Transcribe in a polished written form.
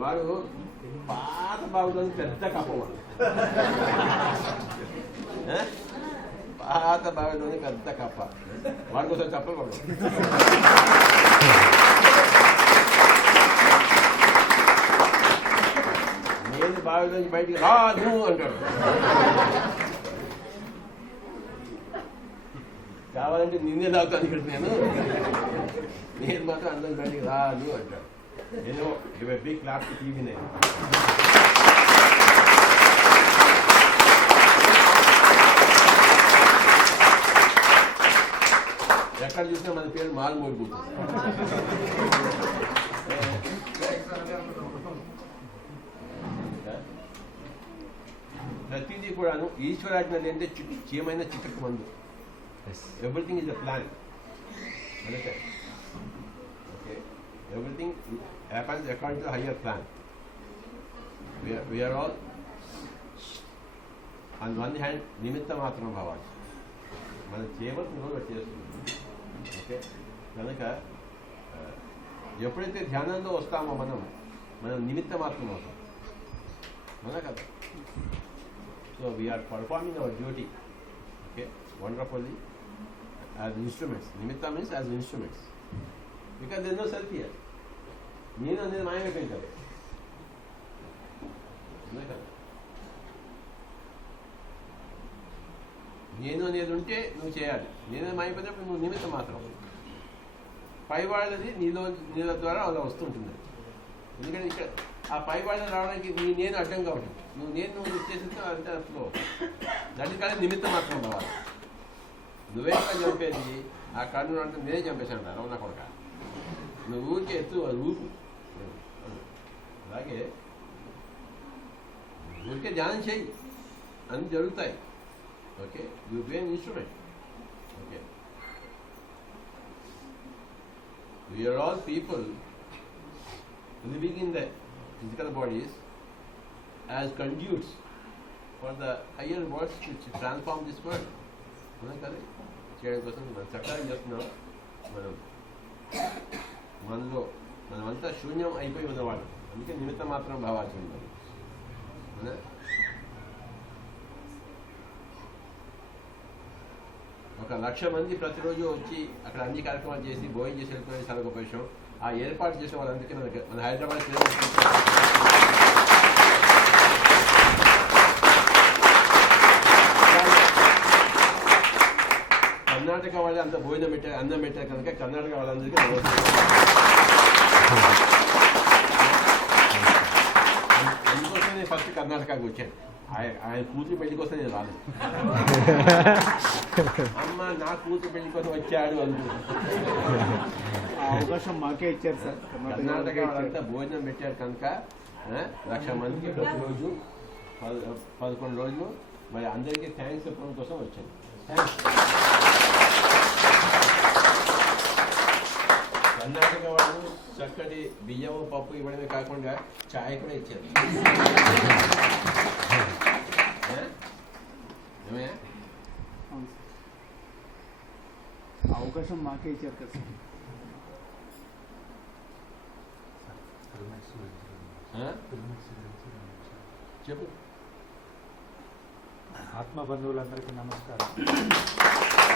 వాడు పాత బాగుందని పెద్ద కప్పవాడు, పాత బావిలోని పెద్ద కప్ప, వాడి కోసం చెప్పలు వాడు. నేను బావిలోంచి బయటికి రాదు అంటాడు. కావాలంటే నిన్నే తాగుతాను ఇక్కడ నేను మాత్రం అందరం బయటికి రాదు అంటాడు. ఏదో బిగ్ క్లాస్ టీవీ నేను ఎక్కడ చూసినా మన పేరు మాలు మోడిపోతుంది. ప్రతిదీ కూడాను ఈశ్వరాజ్ఞ అంటే చీమైన చిక్కకు మందు. Everything is a plan. Okay, everything happens according to higher plan. We are all on one hand నిమిత్త మాత్రం భావాలు మనం చేయవలసిన రోజు చేస్తుంది. ఓకే, కనుక ఎప్పుడైతే ధ్యానంలో వస్తామో మనం నిమిత్త మాత్రం అవుతాం, అవునా కదా. So we are performing our duty, okay, wonderfully as instruments. నిమిత్త means as instruments, because there no self here. నేను అనేది మాయమైపోయింది కదా, అవునా కదా. నేను అనేది ఉంటే నువ్వు చేయాలి, నేను మాయమైపోయినప్పుడు నువ్వు నిమిత్తం మాత్రం. పై వాళ్ళది నీళ్ళ ద్వారా అలా వస్తుంటుంది. ఎందుకంటే ఇక్కడ ఆ పై వాళ్ళని రావడానికి నేను అడ్డంగా ఉంటుంది. నువ్వు చేసేస్తే అంతే అసలు దానికి కానీ నిమిత్తం మాత్రం కావాలి. నువ్వేగా చంపేది ఆ కన్ను అంటే నేనే చంపేశాను రమణ కొడక. నువ్వు ఊరికే ఎత్తు అది ఊరు. అలాగే ఊరికే ధ్యానం చేయి, అన్నీ జరుగుతాయి. Okay, you be an instrument. Okay, we are all people living in the physical bodies as conduits for the higher worlds which transform this world. అవునా కదా. చేయడం కోసం మనం చక్కగా చేస్తున్నాం. మనమంతా శూన్యం అయిపోయి ఉన్నవాళ్ళం. అందుకే నిమిత్త మాత్రం భావాల్సి ఉంటుంది. అవునా. ఒక 1,00,000 మంది ప్రతిరోజు వచ్చి అక్కడ అన్ని కార్యక్రమాలు చేసి భోజనం చేసి వెళ్ళిపోయి చాలా గొప్ప విషయం. ఆ ఏర్పాటు చేసిన వాళ్ళందరికీ మన హైదరాబాద్ కర్ణాటక వాళ్ళే అంత భోజనం పెట్టారు, అన్నం పెట్టారు కనుక కర్ణాటక వాళ్ళందరికీ అందుకోసం నేను ఫస్ట్ కర్ణాటకకి వచ్చాను. ఆయన కూతురు పెళ్లి కోసం నేను రాలేదు. అమ్మ నా కూతురు పెళ్లి కోసం వచ్చాడు అనుకున్నాను. అవకాశం మాకే ఇచ్చారు సార్. కర్ణాటక వాళ్ళంతా భోజనం పెట్టారు కనుక 1,00,000 మందికి ప్రతిరోజు 11 రోజులు మరి అందరికీ థ్యాంక్స్ చెప్పడం కోసం వచ్చాను. కర్ణాటక వాళ్ళు చక్కటి బియ్యం పప్పు ఇవ్వడమే కాకుండా ఛాయ్ కూడా ఇచ్చారు. ఏమయ్యా అవకాశం మాకే ఇచ్చారు కదా సార్. చెప్పు. ఆత్మ బంధువులందరికీ నమస్కారం.